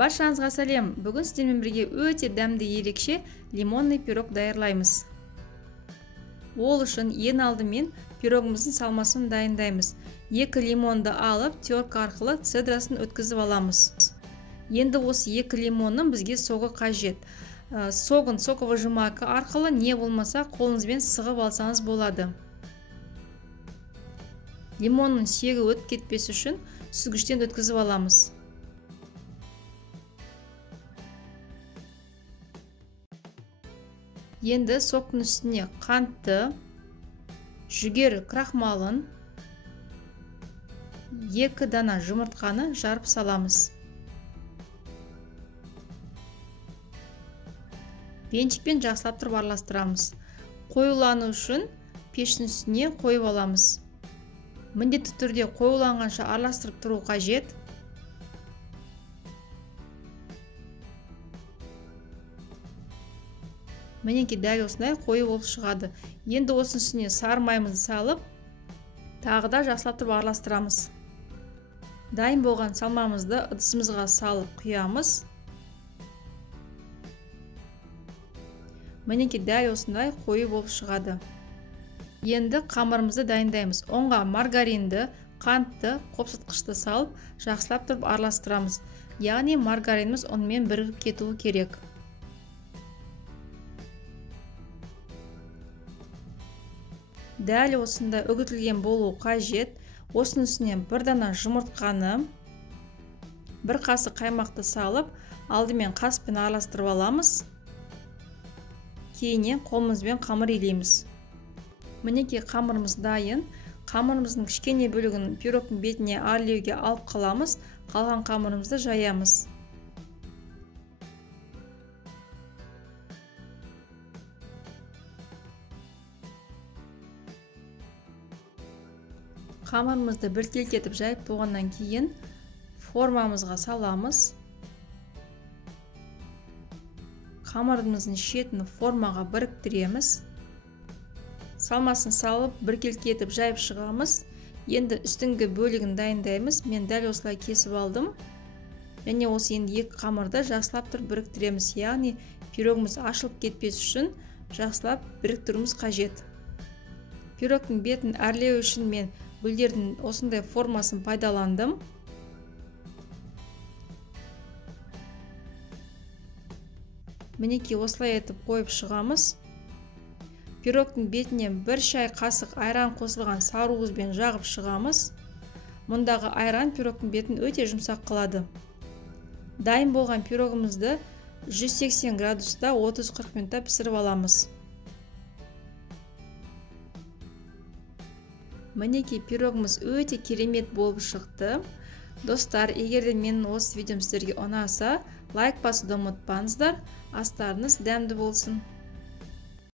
Баршаңызға сәлем. Бүгін сіздермен бірге өте дәмді ерекше лимонный пирог даярлаймыз. Ол үшін ең алдымен пирогымыздың салмасын дайындаймыз. 2 лимонды алып, терка арқылы цедрасын өткізіп аламыз. Енді осы 2 лимонның бізге соғы қажет. Соғын соковыжимайка арқылы не болмаса қолыңызбен сығып алсаңыз болады. Лимонның сегі өтіп кетпес үшін сүзгіштен өткізіп аламыз. Енді соктың үстіне қантты, жүгері крахмалын, 2 дана жұмыртқаны жарып саламыз. Бенчикпен жақсылап тұрып араластырамыз. Қоюлану үшін пештің үстіне қойып аламыз. Міндетті түрде қоюланғанша араластырып тұру қажет. Мінекей дәл осындай қою болып шығады. Енді осының үстіне сары майымызды салып, тағы да жақсылап тұрып араластырамыз. Дайын болған салмамызды ыдысымызға салып құямыз. Мінекей дәл осындай қою болып шығады. Енді қамырымызды дайындаймыз. Оңға маргаринді, қантты, қопсытқышты салып, жақсылап тұрып араластырамыз. Яғни маргариніміз онымен бірігіп кетуі керек. Дәл осында үгітілген болуы қажет. Осының үстіне 1 дана жұмыртқаны, 1 қасық қаймақты салып, алдымен қаспен араластырып аламыз. Кейіннен қолымызбен қамыр илейміз. Мінекей қамырымыз дайын. Қамырымыздың кішкене бөлігін пирогтың бетіне әрлеуге алып қаламыз. Қалған қамырымызды жаямыз. Қамырымызды біркелкетіп жайып болғаннан кейін формамызға саламыз. Қамырымыздың шетін формаға біріктіреміз. Салмасын салып біркелкетіп жайып шығамыз. Енді үстіңгі бөлігін дайындаймыз. Мен дәл осылай кесіп алдым. Және осы енді 2 қамырды жақсылап тұрып біріктіреміз. Яғни пирогымыз ашылып кетпес үшін жақсылап біріктіруіміз қажет. Пирогтың бетін әрлеу үшін мен гүлдердің осындай формасын пайдаландым. Мінекей осылай етіп қойып шығамыз. Пирогтың бетіне 1 шай қасық айран қосылған сары уызбен жағып шығамыз. Мұндағы айран пирогтың бетін өте жұмсақ қылады. Дайын болған пирогымызды 180 градуста 30-40 минутта пісіріп аламыз. Мінекей пирогымыз өте керемет болып шықты. Достар, егерде менің осы видеом сіздерге ұнаса, лайк басуды ұмытпаңыздар. Астарыңыз дәмді болсын.